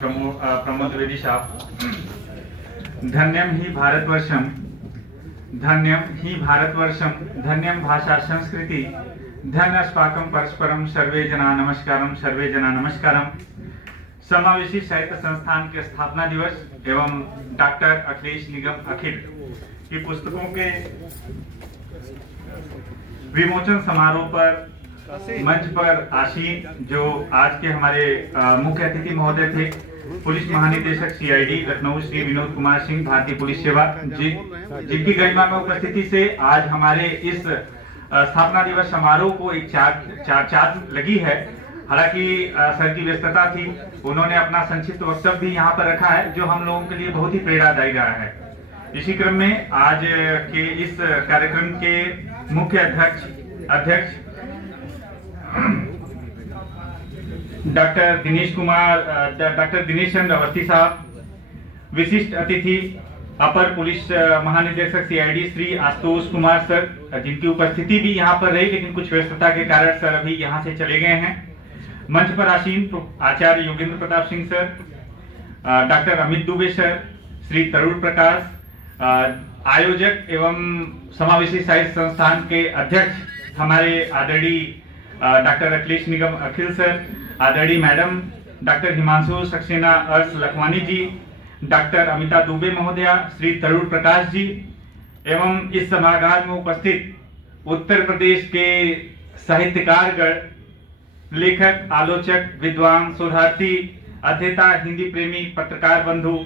प्रमोद द्विवेदी साहब। धन्यम ही भारतवर्षम, धन्यम ही भारतवर्षम, धन्यम भाषा संस्कृति, धन्यस्पाकम परस्परम, सर्वे जना नमस्कारम, सर्वे जना नमस्कारम। समावेशी साहित्य संस्थान के स्थापना दिवस एवं डॉक्टर अखिलेश निगम अखिल की पुस्तकों के विमोचन समारोह पर मंच पर आसीन जो आज के हमारे मुख्य अतिथि महोदय थे, पुलिस महानिदेशक सीआईडी लखनऊ श्री विनोद कुमार सिंह, भारतीय पुलिस सेवा, जिनकी गरिमा में उपस्थिति से आज हमारे इस स्थापना दिवस समारोह को एक चार लगी है। हालांकि सर की व्यस्तता थी, उन्होंने अपना संक्षिप्त वक्तव्य भी यहाँ पर रखा है जो हम लोगों के लिए बहुत ही प्रेरणादायी रहा है। इसी क्रम में आज के इस कार्यक्रम के मुख्य अध्यक्ष डॉक्टर दिनेश चंद्र अवस्थी साहब, विशिष्ट अतिथि अपर पुलिस महानिदेशक सीआईडी श्री आशुतोष कुमार सर, जिनकी उपस्थिति भी यहाँ पर रही लेकिन कुछ व्यस्तता के कारण सर अभी यहाँ से चले गए हैं। मंच पर आसीन आचार्य Yogendra Pratap Singh sir, doctor Amit Dubey sir, Shri Tarun Prakash, आयोजक एवं समावेशी साहित्य संस्थान के अध्यक्ष हमारे आदरणीय डॉक्टर अखिलेश निगम अखिल सर, आदरणीय madam doctor Himanshu Saxena Arsh Lakhwani ji, doctor Amita Dubey महोदया, श्री तरुण प्रकाश जी एवं इस सभागार में उपस्थित उत्तर प्रदेश के साहित्यकारगण, लेखक, आलोचक, विद्वान, शोधार्थी, अध्येता, हिंदी प्रेमी, पत्रकार बंधु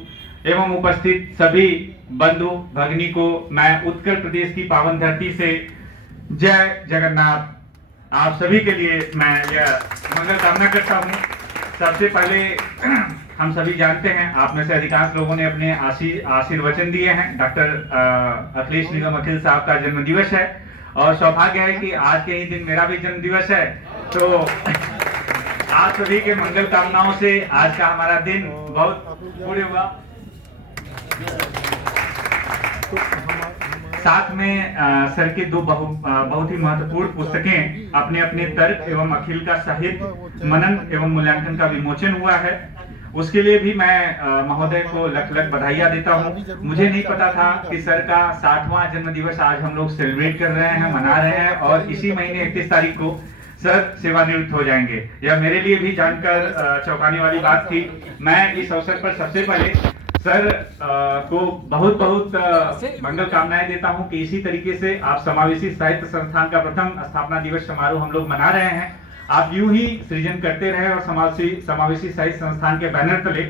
एवं उपस्थित सभी बंधु भगिनी को मैं उत्तर प्रदेश की पावन धरती से जय जगन्नाथ आप सभी के लिए मैं यह मंगल कामना करता हूँ। सबसे पहले हम सभी जानते हैं, आप में से अधिकांश लोगों ने अपने आशीर्वचन दिए हैं। डॉक्टर अखिलेश निगम अखिल साहब का जन्म दिवस है और सौभाग्य है कि आज के ही दिन मेरा भी जन्म दिवस है, तो आप सभी के मंगल कामनाओं से आज का हमारा दिन बहुत पूरे हुआ। साथ में सर के दो बहुत ही महत्वपूर्ण पुस्तकें अपने अपने तर्क एवं अखिल का साहित्य मनन एवं मूल्यांकन का विमोचन हुआ है। उसके लिए भी मैं महोदय को लख लख बधाइयां देता हूं। मुझे नहीं पता था कि सर का 60वां जन्म दिवस आज हम लोग सेलिब्रेट कर रहे हैं, मना रहे हैं और इसी महीने 31 तारीख को सर सेवानिवृत्त हो जाएंगे। यह मेरे लिए भी जानकर चौंकाने वाली बात थी। मैं इस अवसर पर सबसे पहले सर को बहुत बहुत मंगल कामनाएं देता हूं कि इसी तरीके से आप समावेशी साहित्य संस्थान का प्रथम स्थापना दिवस समारोह हम लोग मना रहे हैं। आप यूं ही सृजन करते रहे और समावेशी साहित्य संस्थान के बैनर तले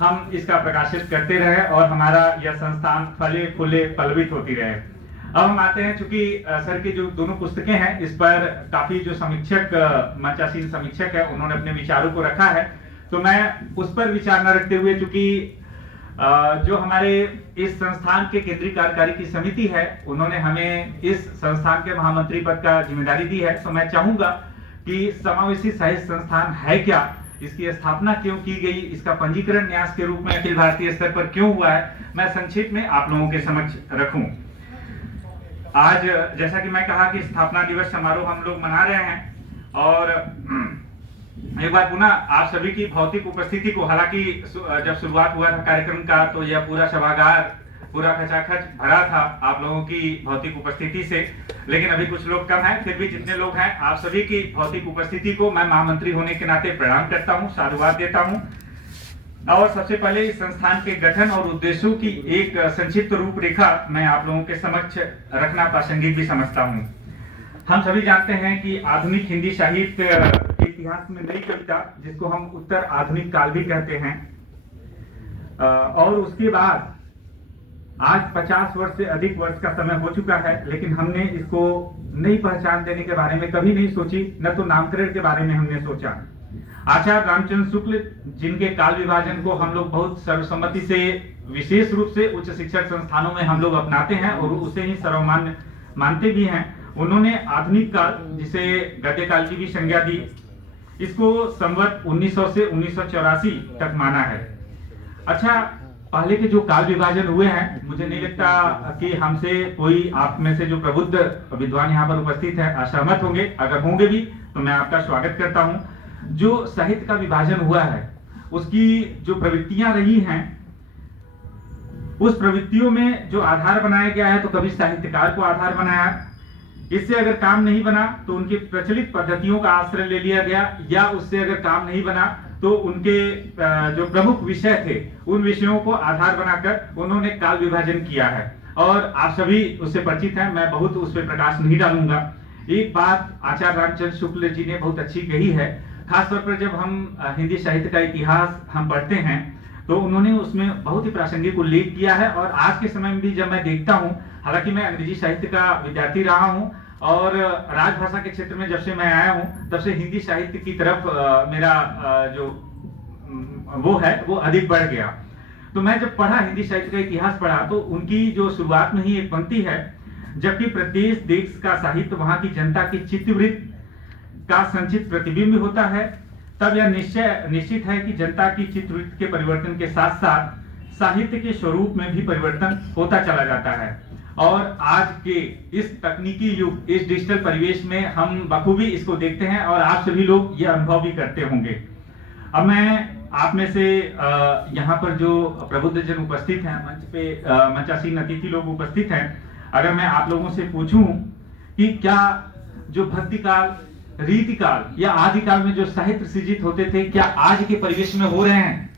हम इसका प्रकाशित करते रहे और हमारा यह संस्थान फले फूले पल्लवित होती रहे। अब हम आते हैं, चूंकि सर की जो दोनों पुस्तकें हैं इस पर काफी जो समीक्षक मंचासीन समीक्षक है उन्होंने अपने विचारों को रखा है, तो मैं उस पर विचार न रखते हुए, चूंकि जो हमारे इस संस्थान के केंद्रीय कार्यकारी की समिति है उन्होंने हमें इस संस्थान के महामंत्री पद का जिम्मेदारी दी है, तो मैं चाहूंगा कि समावेशी साहित्य संस्थान है क्या, इसकी स्थापना क्यों की गई, इसका पंजीकरण न्यास के रूप में अखिल भारतीय स्तर पर क्यों हुआ है, मैं संक्षिप्त में आप लोगों के समक्ष रखूं। आज जैसा कि मैं कहा कि स्थापना दिवस समारोह हम लोग मना रहे हैं और एक बार पुनः आप सभी की भौतिक उपस्थिति को, हालांकि जब शुरुआत हुआ था कार्यक्रम का तो यह पूरा सभागार पूरा खचाखच भरा था आप लोगों की भौतिक उपस्थिति से, लेकिन अभी कुछ लोग कम हैं। फिर भी जितने लोग हैं आप सभी की भौतिक उपस्थिति को मैं महामंत्री होने के नाते प्रणाम करता हूं, साधुवाद देता हूं। और सबसे पहले इस संस्थान के गठन और उद्देश्यों की एक संक्षिप्त रूपरेखा मैं आप लोगों के समक्ष रखना प्रासंगिक भी समझता हूँ। हम सभी जानते हैं कि आधुनिक हिंदी साहित्य के इतिहास में नई कविता, जिसको हम उत्तर आधुनिक काल भी कहते हैं, और उसके बाद आज 50 वर्ष से अधिक वर्ष का समय हो चुका है, लेकिन हमने इसको नई पहचान देने के बारे में कभी नहीं सोची, न तो नामकरण के बारे में हमने सोचा। आचार्य रामचंद्र शुक्ल, जिनके काल विभाजन को हम लोग बहुत सर्वसम्मति से विशेष रूप से उच्च शिक्षण संस्थानों में हम लोग अपनाते हैं और उसे ही सर्वमान्य मानते भी हैं, उन्होंने आधुनिक काल, जिसे गद्य काल की भी संज्ञा दी, इसको संवत 1900 से 1984 तक माना है। अच्छा, पहले के जो काल विभाजन हुए हैं, मुझे नहीं लगता कि हमसे कोई आप में से जो प्रबुद्ध विद्वान यहाँ पर उपस्थित है असहमत होंगे। अगर होंगे भी तो मैं आपका स्वागत करता हूँ। जो साहित्य का विभाजन हुआ है उसकी जो प्रवृत्तियां रही हैं, उस प्रवृत्तियों में जो आधार बनाया गया है, तो कभी साहित्यकार को आधार बनाया, इससे अगर काम नहीं बना तो उनकी प्रचलित पद्धतियों का आश्रय ले लिया गया, या उससे अगर काम नहीं बना तो उनके जो प्रमुख विषय थे उन विषयों को आधार बनाकर उन्होंने काल विभाजन किया है। और आप सभी उससे परिचित हैं, मैं बहुत उस पर प्रकाश नहीं डालूंगा। एक बात आचार्य रामचंद्र शुक्ल जी ने बहुत अच्छी कही है, खासतौर पर जब हम हिंदी साहित्य का इतिहास हम पढ़ते हैं तो उन्होंने उसमें बहुत ही प्रासंगिक उल्लेख किया है। और आज के समय में भी जब मैं देखता हूँ, हालांकि मैं अंग्रेजी साहित्य का विद्यार्थी रहा हूँ और राजभाषा के क्षेत्र में जब से मैं आया हूँ तब से हिंदी साहित्य की तरफ मेरा जो वो है वो अधिक बढ़ गया। तो मैं जब पढ़ा, हिंदी साहित्य का इतिहास पढ़ा, तो उनकी जो शुरुआत में ही एक पंक्ति है, जबकि प्रदेश देश का साहित्य वहां की जनता की चित्तवृत्ति का संचित प्रतिबिंब होता है, तब यह निश्चित है कि जनता की चित्तवृत्ति के परिवर्तन के साथ साथ साहित्य के स्वरूप में भी परिवर्तन होता चला जाता है। और आज के इस तकनीकी युग, इस डिजिटल परिवेश में हम बखूबी इसको देखते हैं और आप सभी लोग ये अनुभव भी करते होंगे। अब मैं आप में से यहाँ पर जो प्रबुद्ध जन उपस्थित हैं, मंच पे मंचासीन अतिथि लोग उपस्थित हैं, अगर मैं आप लोगों से पूछूं कि क्या जो भक्ति काल, रीति काल या आदि काल में जो साहित्य सृजित होते थे, क्या आज के परिवेश में हो रहे हैं,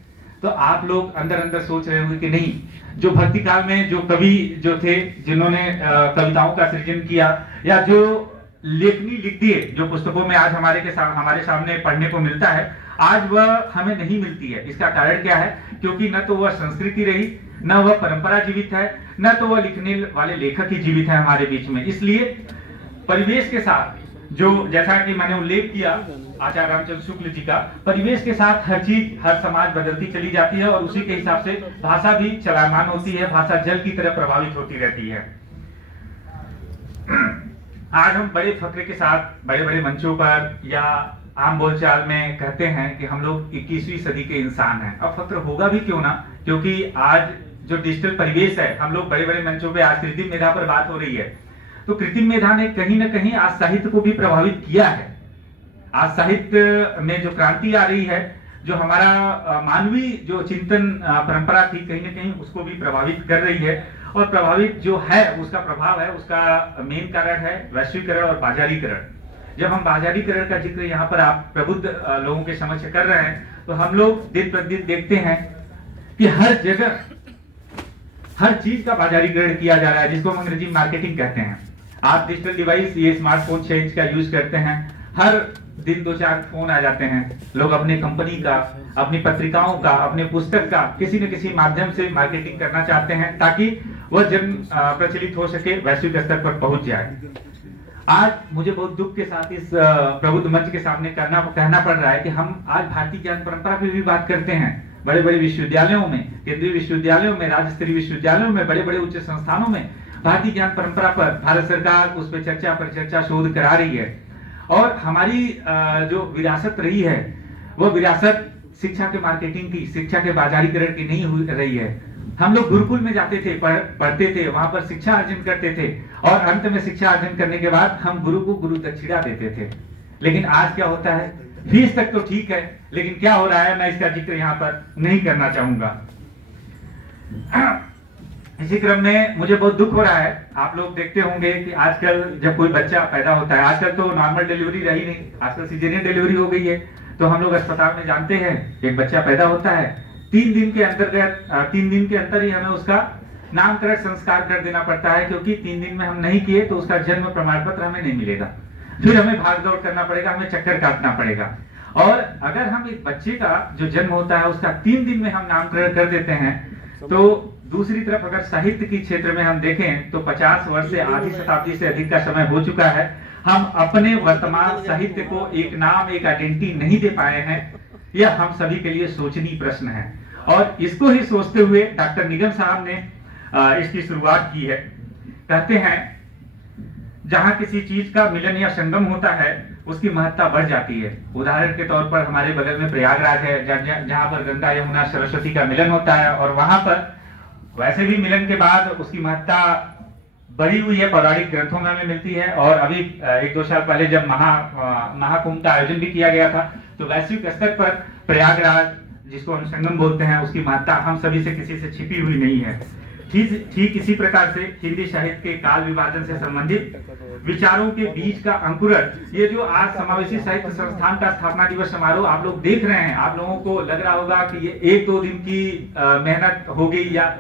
तो आप लोग अंदर अंदर सोच रहे होंगे कि नहीं, जो भक्ति काल में जो कवि जो थे, जिन्होंने कविताओं का सृजन किया या जो लेखनी लिख दिए, जो पुस्तकों में आज हमारे सामने पढ़ने को मिलता है, आज वह हमें नहीं मिलती है। इसका कारण क्या है? क्योंकि न तो वह संस्कृति रही, न वह परंपरा जीवित है, न तो वह लिखने वाले लेखक ही जीवित है हमारे बीच में। इसलिए परिवेश के साथ, जो जैसा कि मैंने उल्लेख किया आचार्य रामचंद्र शुक्ल जी का, परिवेश के साथ हर चीज, हर समाज बदलती चली जाती है और उसी के हिसाब से भाषा भी चलायमान होती है, भाषा जल की तरह प्रभावित होती रहती है। आज हम बड़े फक्र के साथ बड़े बड़े मंचों पर या आम बोलचाल में कहते हैं कि हम लोग 21वीं सदी के इंसान हैं। अब फक्र होगा भी क्यों ना, क्योंकि आज जो डिजिटल परिवेश है, हम लोग बड़े बड़े मंचों पे आज कृत्रिम मेधा पर बात हो रही है, तो कृत्रिम मेधा ने कहीं ना कहीं आज साहित्य को भी प्रभावित किया है। आज साहित्य में जो क्रांति आ रही है, जो हमारा मानवीय जो चिंतन परंपरा थी, कहीं ना कहीं उसको भी प्रभावित कर रही है। और प्रभावित जो है उसका प्रभाव है, उसका मेन कारण है वैश्वीकरण और बाजारीकरण। जब हम बाजारीकरण का जिक्र यहाँ पर आप प्रबुद्ध लोगों के समक्ष कर रहे हैं, तो हम लोग दिन प्रतिदिन देखते हैं कि हर जगह हर चीज का बाजारीकरण किया जा रहा है, जिसको हम अंग्रेजी में मार्केटिंग कहते हैं। आप डिजिटल डिवाइस, ये स्मार्टफोन 6 इंच का यूज करते हैं, हर दिन 2-4 फोन आ जाते हैं। लोग अपने कंपनी का, अपनी पत्रिकाओं का, अपने पुस्तक का किसी न किसी माध्यम से मार्केटिंग करना चाहते हैं, ताकि वह जन प्रचलित हो सके, वैश्विक स्तर पर पहुंच जाए। आज मुझे बहुत दुख के साथ इस प्रबुद्ध मंच के सामने कहना पड़ रहा है कि हम आज भारतीय ज्ञान परंपरा पर भी बात करते हैं। बड़े बड़े विश्वविद्यालयों में, केंद्रीय विश्वविद्यालयों में, राज्य स्तरीय विश्वविद्यालयों में, बड़े बड़े उच्च संस्थानों में भारतीय ज्ञान परंपरा पर भारत सरकार उस पर चर्चा शोध करा रही है। और हमारी जो विरासत रही है, वह विरासत शिक्षा के मार्केटिंग की, शिक्षा के बाजारीकरण की नहीं हुई रही है। हम लोग गुरुकुल में जाते थे, पढ़ते थे, वहां पर शिक्षा अर्जन करते थे और अंत में शिक्षा अर्जन करने के बाद हम गुरु को गुरु दक्षिणा देते थे। लेकिन आज क्या होता है? फीस तक तो ठीक है, लेकिन क्या हो रहा है, मैं इसका जिक्र यहाँ पर नहीं करना चाहूंगा। इसी क्रम में मुझे बहुत दुख हो रहा है, आप लोग देखते होंगे कि आजकल जब कोई बच्चा पैदा होता है, आजकल तो नॉर्मल डिलीवरी रही नहीं, आजकल सिजेरियन डिलीवरी हो गई है, तो हम लोग अस्पताल में जानते हैं एक बच्चा पैदा होता है, 3 दिन के अंदर ही हमें उसका नामकरण संस्कार कर देना पड़ता है, क्योंकि 3 दिन में हम नहीं किए तो उसका जन्म प्रमाण पत्र हमें नहीं मिलेगा। फिर हमें भाग दौड़ करना पड़ेगा, हमें चक्कर काटना पड़ेगा। और अगर हम एक बच्चे का जो जन्म होता है उसका 3 दिन में हम नामकरण कर देते हैं, तो दूसरी तरफ अगर साहित्य के क्षेत्र में हम देखें तो 50 वर्ष से आधी शताब्दी से अधिक का समय हो चुका है, हम अपने वर्तमान साहित्य को एक नाम, एक आइडेंटिटी नहीं दे पाए हैं। यह हम सभी के लिए सोचनीय प्रश्न है और इसको ही सोचते हुए डॉक्टर निगम साहब ने इसकी शुरुआत की है। कहते हैं जहां किसी चीज का मिलन या संगम होता है उसकी महत्ता बढ़ जाती है। उदाहरण के तौर पर हमारे बगल में प्रयागराज है, जहां पर गंगा यमुना सरस्वती का मिलन होता है और वहां पर वैसे भी मिलन के बाद उसकी महत्ता बढ़ी हुई है, पौराणिक ग्रंथों में हमें मिलती है। और अभी 1-2 साल पहले जब महाकुंभ का आयोजन भी किया गया था, तो वैश्विक स्तर पर प्रयागराज, जिसको हम संगम बोलते हैं, उसकी महत्ता हम सभी से किसी से छिपी हुई नहीं है। ठीक इसी प्रकार से हिंदी साहित्य के काल विभाजन से संबंधित विचारों के बीज का अंकुरण, ये जो आज समावेशी साहित्य संस्थान का स्थापना दिवस समारोह आप लोग देख रहे हैं, आप लोगों को लग रहा होगा कि ये 1-2 दिन की मेहनत हो गई, या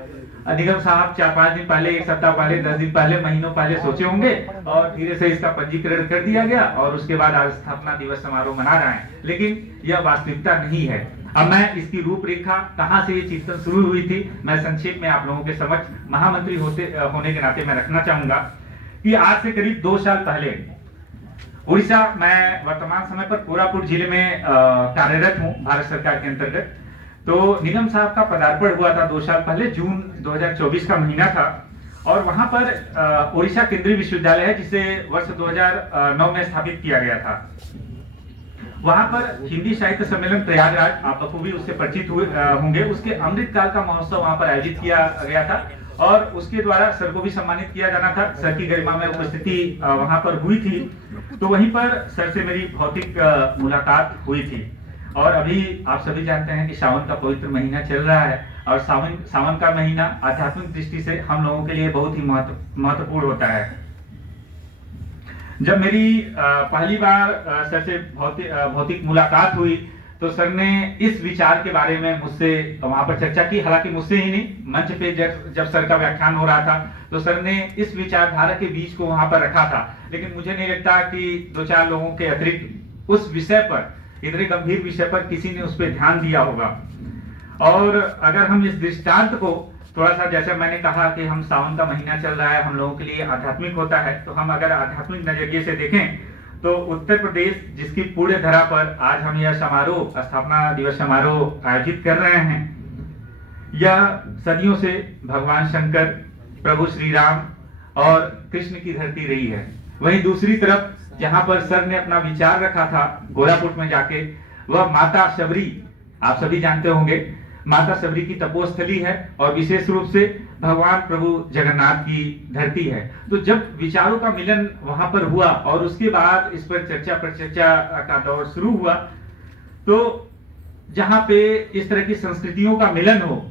निगम साहब 4-5 दिन पहले, 1 सप्ताह पहले, 10 दिन पहले, महीनों पहले सोचे होंगे और धीरे से इसका पंजीकरण कर दिया गया और उसके बाद आज स्थापना दिवस समारोह मना रहे हैं। लेकिन यह वास्तविकता नहीं है। अब मैं इसकी रूपरेखा, कहां से ये चिंतन शुरू हुई थी, मैं संक्षेप में आप लोगों के समक्ष महामंत्री होने के नाते मैं रखना चाहूंगा कि आज से करीब 2 साल पहले उड़ीसा, मैं वर्तमान समय पर कोरापुट जिले में कार्यरत हूं भारत सरकार के अंतर्गत। तो निगम साहब का पदार्पण हुआ था 2 साल पहले, जून 2024 का महीना था, और वहां पर उड़ीसा केंद्रीय विश्वविद्यालय है जिसे वर्ष 2009 में स्थापित किया गया था। वहां पर हिंदी साहित्य सम्मेलन प्रयागराज, आप बखूबी उससे परिचित हुए होंगे, उसके अमृतकाल का महोत्सव वहां पर आयोजित किया गया था और उसके द्वारा सर को भी सम्मानित किया जाना था। सर की गरिमा में उपस्थिति वहां पर हुई थी। तो वहीं पर सर से मेरी भौतिक मुलाकात हुई थी। और अभी आप सभी जानते हैं कि सावन का पवित्र महीना चल रहा है और सावन का महीना आध्यात्मिक दृष्टि से हम लोगों के लिए बहुत ही महत्वपूर्ण होता है। जब मेरी पहली बार सर से भौतिक मुलाकात हुई तो सर ने इस विचार के बारे में मुझसे वहां पर चर्चा की। हालांकि मुझसे ही नहीं, मंच पे जब सर का व्याख्यान हो रहा था तो सर ने इस विचारधारा के बीज को वहां पर रखा था। लेकिन मुझे नहीं लगता कि 2-4 लोगों के अतिरिक्त उस विषय पर, इतने गंभीर विषय पर किसी ने उस पर ध्यान दिया होगा। और अगर हम इस दृष्टांत को थोड़ा सा, जैसे मैंने कहा कि हम सावन का महीना चल रहा है, हम लोगों के लिए आध्यात्मिक होता है, तो हम अगर आध्यात्मिक नजरिए से देखें तो उत्तर प्रदेश, जिसकी पुण्य धरा पर आज हम यह समारोह, स्थापना दिवस समारोह आयोजित कर रहे हैं, यह सदियों से भगवान शंकर, प्रभु श्री राम और कृष्ण की धरती रही है। वहीं दूसरी तरफ जहां पर सर ने अपना विचार रखा था कोरापुट में जाके, वह माता शबरी, आप सभी जानते होंगे, माता शबरी की तपोस्थली है और विशेष रूप से भगवान प्रभु जगन्नाथ की धरती है। तो जब विचारों का मिलन वहां पर हुआ और उसके बाद इस पर चर्चा परिचर्चा का दौर शुरू हुआ, तो जहां पे इस तरह की संस्कृतियों का मिलन हो,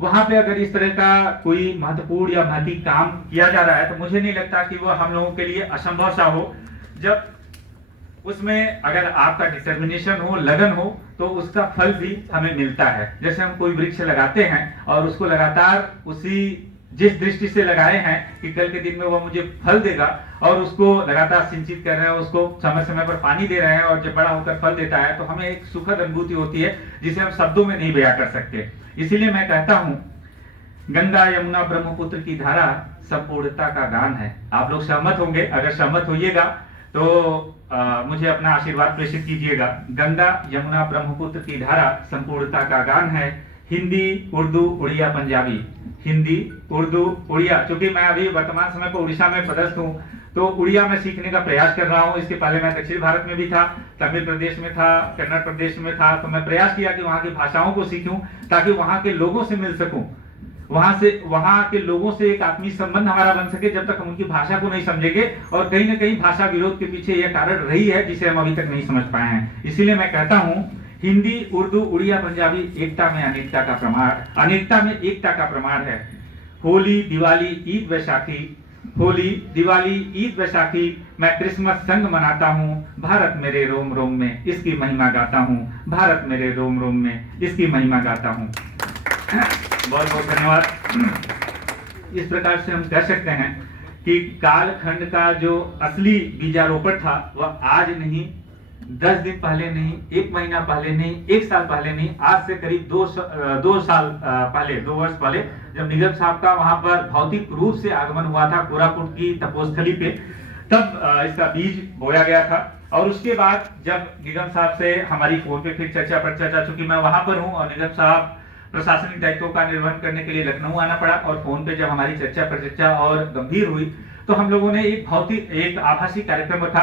वहां पे अगर इस तरह का कोई महत्वपूर्ण या महती काम किया जा रहा है तो मुझे नहीं लगता कि वह हम लोगों के लिए असंभव सा हो। जब उसमें अगर आपका डिटर्मिनेशन हो, लगन हो, तो उसका फल भी हमें मिलता है। जैसे हम कोई वृक्ष लगाते हैं और उसको लगातार जिस दृष्टि से लगाए हैं कि कल के दिन में वह मुझे फल देगा, और उसको लगातार सिंचित कर रहे हैं, उसको समय समय पर पानी दे रहे हैं और जब बड़ा होकर फल देता है तो हमें एक सुखद अनुभूति होती है जिसे हम शब्दों में नहीं बयां कर सकते। इसीलिए मैं कहता हूं, गंगा यमुना ब्रह्मपुत्र की धारा संपूर्णता का गान है। आप लोग सहमत होंगे, अगर सहमत होइएगा तो मुझे अपना आशीर्वाद प्रेषित कीजिएगा। गंगा यमुना ब्रह्मपुत्र की धारा संपूर्णता का गान है। हिंदी, उर्दू, उड़िया, पंजाबी, हिंदी, उर्दू, उड़िया। चूंकि मैं अभी वर्तमान समय पर उड़ीसा में पदस्थ हूँ तो उड़िया में सीखने का प्रयास कर रहा हूँ। इसके पहले मैं दक्षिण भारत में भी था, तमिल प्रदेश में था, कन्नड़ प्रदेश में था, तो मैं प्रयास किया कि वहाँ की भाषाओं को सीखूं ताकि वहाँ के लोगों से मिल सकूं, वहां के लोगों से एक आत्मीय संबंध हमारा बन सके। जब तक हम उनकी भाषा को नहीं समझेंगे, और कहीं ना कहीं भाषा विरोध के पीछे यह कारण रही है जिसे हम अभी तक नहीं समझ पाए हैं। इसीलिए मैं कहता हूं, हिंदी, उर्दू, उड़िया, पंजाबी एकता में अनेकता का प्रमाण, अनेकता में एकता का प्रमाण है। होली, दिवाली, ईद, वैशाखी, होली, दिवाली, ईद, वैशाखी, मैं क्रिसमस संग मनाता हूँ। भारत मेरे रोम रोम में इसकी महिमा गाता हूँ, भारत मेरे रोम रोम में इसकी महिमा गाता हूँ। बहुत बहुत धन्यवाद। इस प्रकार से हम कह सकते हैं कि कालखंड का जो असली बीजारोपण था वह आज नहीं, 10 दिन पहले नहीं, 1 महीना पहले नहीं, 1 साल पहले नहीं, आज से करीब 2 साल पहले, 2 वर्ष पहले, जब निगम साहब का वहां पर भौतिक रूप से आगमन हुआ था कोरापुट की तपोस्थली पे, तब इसका बीज बोया गया था। और उसके बाद जब निगम साहब से हमारी फोन पे फिर चर्चा पर चर्चा, चूंकि मैं वहां पर हूं और निगम साहब प्रशासनिक दायित्वों का निर्वहन करने के लिए लखनऊ आना पड़ा, और फोन पे जब हमारी चर्चा पर चर्चा और गंभीर हुई तो हम लोगों ने एक आभासी कार्यक्रम रखा,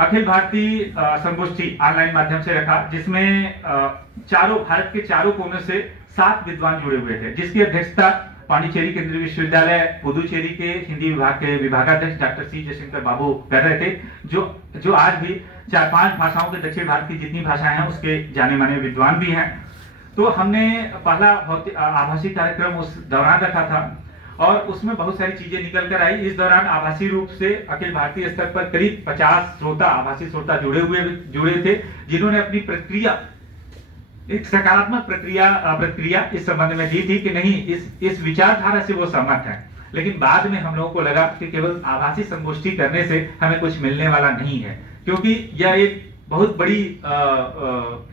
अखिल भारतीय संगोष्ठी ऑनलाइन माध्यम से रखा, जिसमें भारत के चारों कोनों से 7 विद्वान जुड़े हुए थे, जिसकी अध्यक्षता पांडिचेरी केंद्रीय विश्वविद्यालय पुदुचेरी के हिंदी विभाग के विभागाध्यक्ष डॉक्टर सी जयशंकर बाबू कर रहे थे, जो आज भी 4-5 भाषाओं के दक्षिण भारत की जितनी भाषाएं हैं उसके जाने माने विद्वान भी हैं। तो हमने पहला आभासी कार्यक्रम उस दौरान रखा था और उसमें बहुत सारी चीजें निकल कर आई। इस दौरान आभासी रूप से अखिल भारतीय स्तर पर करीब 50 श्रोता, आभासी श्रोता जुड़े थे, जिन्होंने अपनी प्रतिक्रिया, एक सकारात्मक प्रतिक्रिया इस संबंध में दी थी कि नहीं, इस विचारधारा से वो सहमत है। लेकिन बाद में हम लोगों को लगा कि केवल आभासी संगोष्ठी करने से हमें कुछ मिलने वाला नहीं है, क्योंकि यह एक बहुत बड़ी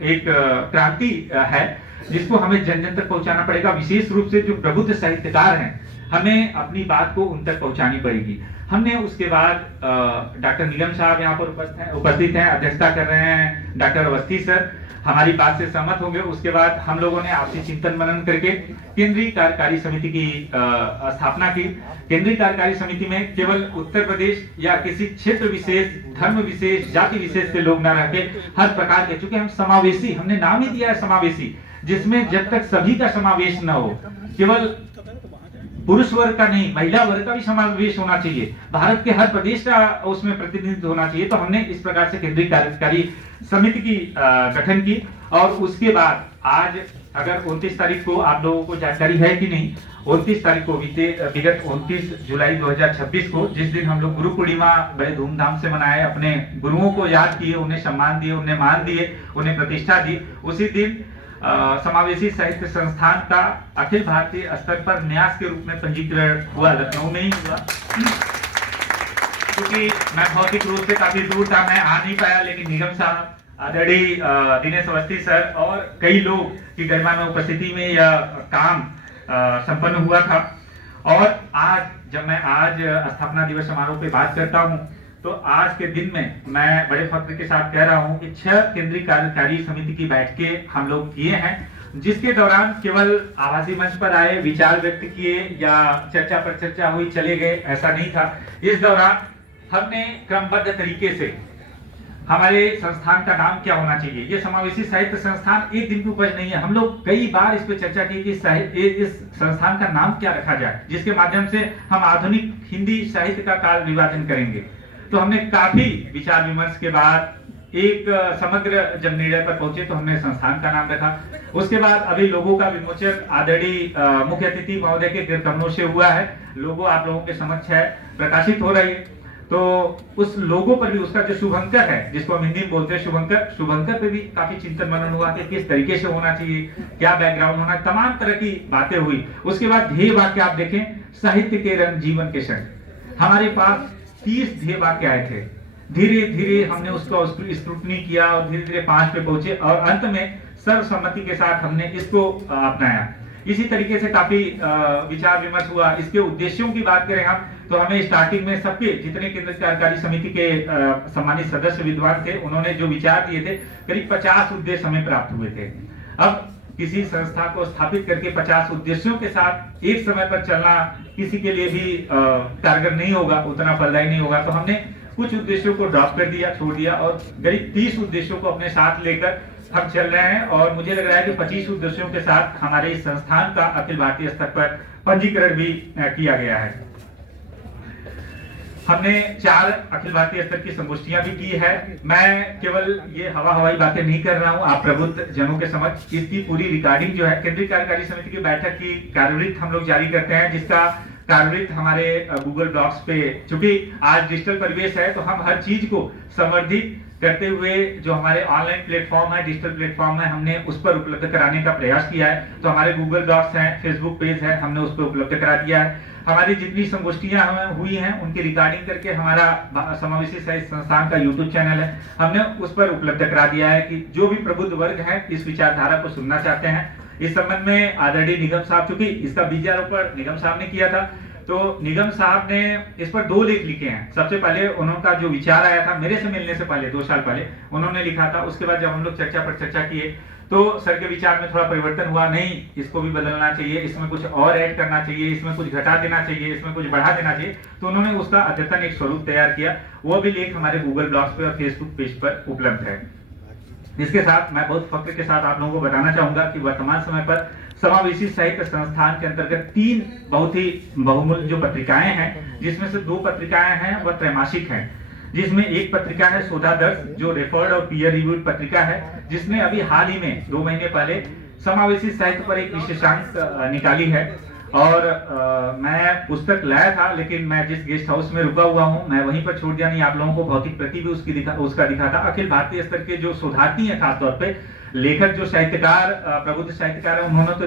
एक क्रांति है जिसको हमें जन जन तक पहुंचाना पड़ेगा। विशेष रूप से जो प्रबुद्ध साहित्यकार हैं, हमें अपनी बात को उन तक पहुंचानी पड़ेगी। हमने उसके बाद डॉक्टर निगम साहब यहाँ पर उपस्थित हैं, अध्यक्षता कर रहे हैं डॉक्टर अवस्थी सर, हमारी बात से सहमत होंगे। उसके बाद हम लोगों ने आपसी चिंतन मनन करके केंद्रीय कार्यकारी समिति की स्थापना की। केंद्रीय कार्यकारी समिति में केवल उत्तर प्रदेश या किसी क्षेत्र विशेष, धर्म विशेष, जाति विशेष से लोग न रह के हर प्रकार के, चूंकि हम समावेशी, हमने नाम ही दिया है समावेशी, जिसमें जब तक सभी का समावेश न हो, केवल पुरुष वर्ग का नहीं, महिला वर्ग का भी समावेश होना चाहिए, भारत के हर प्रदेश का उसमें प्रतिनिधित्व होना चाहिए। तो हमने इस प्रकार से केंद्रीय कार्यकारी समिति की गठन की। और उसके बाद आज अगर 29 तारीख को, आप लोगों को जानकारी है कि नहीं, 29 तारीख को विगत 29 जुलाई 2026 को, जिस दिन हम लोग गुरु पूर्णिमा बड़े धूमधाम से मनाए, अपने गुरुओं को याद किए, उन्हें सम्मान दिए, उन्हें मान दिए, उन्हें प्रतिष्ठा दी, उसी दिन समावेशी साहित्य संस्थान का अखिल भारतीय स्तर पर न्यास के रूप में पंजीकरण हुआ, लखनऊ में ही हुआ। क्योंकि मैं भौतिक रूप से काफी दूर था, मैं आ नहीं पाया, लेकिन निगम साहब, आदरणीय दिनेश अवस्थी सर और कई लोग की गरिमा में उपस्थिति में यह काम संपन्न हुआ था। और आज जब मैं आज स्थापना दिवस समारोह पे बात करता हूँ, तो आज के दिन में मैं बड़े फख्र के साथ कह रहा हूं कि 6 केंद्रीय कार्यकारी समिति की बैठकें हम लोग किए हैं, जिसके दौरान केवल आभासी मंच पर आए, विचार व्यक्त किए या चर्चा पर चर्चा हुई, चले गए, ऐसा नहीं था। इस दौरान हमने क्रमबद्ध तरीके से हमारे संस्थान का नाम क्या होना चाहिए, ये समावेशी साहित्य संस्थान एक दिन की उपज नहीं है। हम लोग कई बार इस पर चर्चा की कि इस संस्थान का नाम क्या रखा जाए, जिसके माध्यम से हम आधुनिक हिंदी साहित्य का काल विभाजन करेंगे। तो हमने काफी विचार विमर्श के बाद एक समग्र जब निर्णय पर पहुंचे, तो हमने संस्थान का नाम रखा। उसके बाद अभी लोगों का विमोचन आदरणीय मुख्य अतिथि महोदय के कमरों से हुआ है, लोगो आप लोगों के समक्ष है, प्रकाशित हो रही है। तो उस लोगों पर भी, उसका जो शुभंकर है, जिसको हम हिंदी में बोलते हैं शुभंकर पे भी काफी चिंतन मनन हुआ कि किस तरीके से होना चाहिए, क्या बैकग्राउंड होना, तमाम तरह की बातें हुई। उसके बाद ध्येय वाक्य आप देखें, साहित्य के रंग जीवन के संग, हमारे पास 30 ध्येय वाक्य आए थे। धीरे धीरे हमने उसको स्क्रूटनी किया और धीरे धीरे 5 पे पहुंचे और अंत में सर्वसम्मति के साथ हमने इसको अपनाया। इसी तरीके से काफी विचार विमर्श हुआ। इसके उद्देश्यों की बात करें हम, तो हमें स्टार्टिंग में सबके जितने केंद्रीय कार्यकारी समिति के सम्मानित सदस्य विद्वान थे, उन्होंने जो विचार दिए थे, करीब 50 उद्देश्य हमें प्राप्त हुए थे। अब किसी संस्था को स्थापित करके 50 उद्देश्यों के साथ एक समय पर चलना किसी के लिए भी कारगर नहीं होगा, उतना फलदायी नहीं होगा। तो हमने कुछ उद्देश्यों को ड्रॉप कर दिया, छोड़ दिया और करीब 30 उद्देश्यों को अपने साथ लेकर हम चल रहे हैं। और मुझे लग रहा है कि 25 उद्देश्यों के साथ हमारे इस संस्थान का अखिल भारतीय स्तर पर पंजीकरण भी किया गया है। हमने 4 अखिल भारतीय स्तर की संगोष्ठियां भी की है। मैं केवल ये हवाई बातें नहीं कर रहा हूं, आप प्रबुद्ध जनों के समक्ष इसकी पूरी रिकॉर्डिंग जो है, केंद्रीय कार्यकारी समिति की बैठक की कार्यवृत्त हम लोग जारी करते हैं, जिसका कार्यवृत्त हमारे गूगल डॉक्स पे, चूंकि आज डिजिटल परिवेश है तो हम हर चीज को संवर्धित करते हुए जो हमारे ऑनलाइन प्लेटफॉर्म है, डिजिटल प्लेटफॉर्म है, हमने उस पर उपलब्ध कराने का प्रयास किया है। तो हमारे गूगल डॉक्स हैं, फेसबुक पेज है, हमने उस पर उपलब्ध करा दिया है। हमारी जितनी संगोष्ठियां हमें हुई हैं उनकी रिकॉर्डिंग करके हमारा समावेशी साहित्य संस्थान का यूट्यूब चैनल है, हमने उस पर उपलब्ध करा दिया है कि जो भी प्रबुद्ध वर्ग है इस विचारधारा को सुनना चाहते हैं। इस संबंध में आदरणीय निगम साहब, चूंकि इसका बीजारोपण निगम साहब ने किया था, तो निगम साहब ने इस पर 2 लेख लिखे हैं। सबसे पहले उनका जो विचार आया था मेरे से मिलने से पहले 2 साल पहले उन्होंने लिखा था। उसके बाद जब हम लोग चर्चा पर चर्चा किए तो सर के विचार में थोड़ा परिवर्तन हुआ, नहीं इसको भी बदलना चाहिए, इसमें कुछ और ऐड करना चाहिए, इसमें कुछ घटा देना चाहिए, इसमें कुछ बढ़ा देना चाहिए। तो उन्होंने उसका अद्यतन एक स्वरूप तैयार किया। वो भी लेख हमारे गूगल डॉक्स पे और फेसबुक पेज पर उपलब्ध है। इसके साथ मैं बहुत फख्र के साथ आप लोगों को बताना चाहूंगा कि वर्तमान समय पर समावेशी साहित्य संस्थान के अंतर्गत 3 बहुत ही बहुमूल्य जो पत्रिकाएं हैं, जिसमें से 2 पत्रिकाएं हैं वह त्रैमासिक हैं, जिसमें एक पत्रिका है शोधा दर्श जो रेफर्ड और पीयर रिव्यूड पत्रिका है, जिसने अभी हाल ही में 2 महीने पहले समावेशी साहित्य पर एक विशेषांक निकाली है। और मैं पुस्तक लाया था, लेकिन मैं जिस गेस्ट हाउस में रुका हुआ हूं मैं वहीं पर छोड़ दिया, नहीं आप लोगों को भौतिक प्रति भी उसका दिखा था। अखिल भारतीय स्तर के जो शोधार्थी हैं, खासतौर पे लेखक जो साहित्यकार प्रबुद्ध साहित्यकार है, उन्होंने तो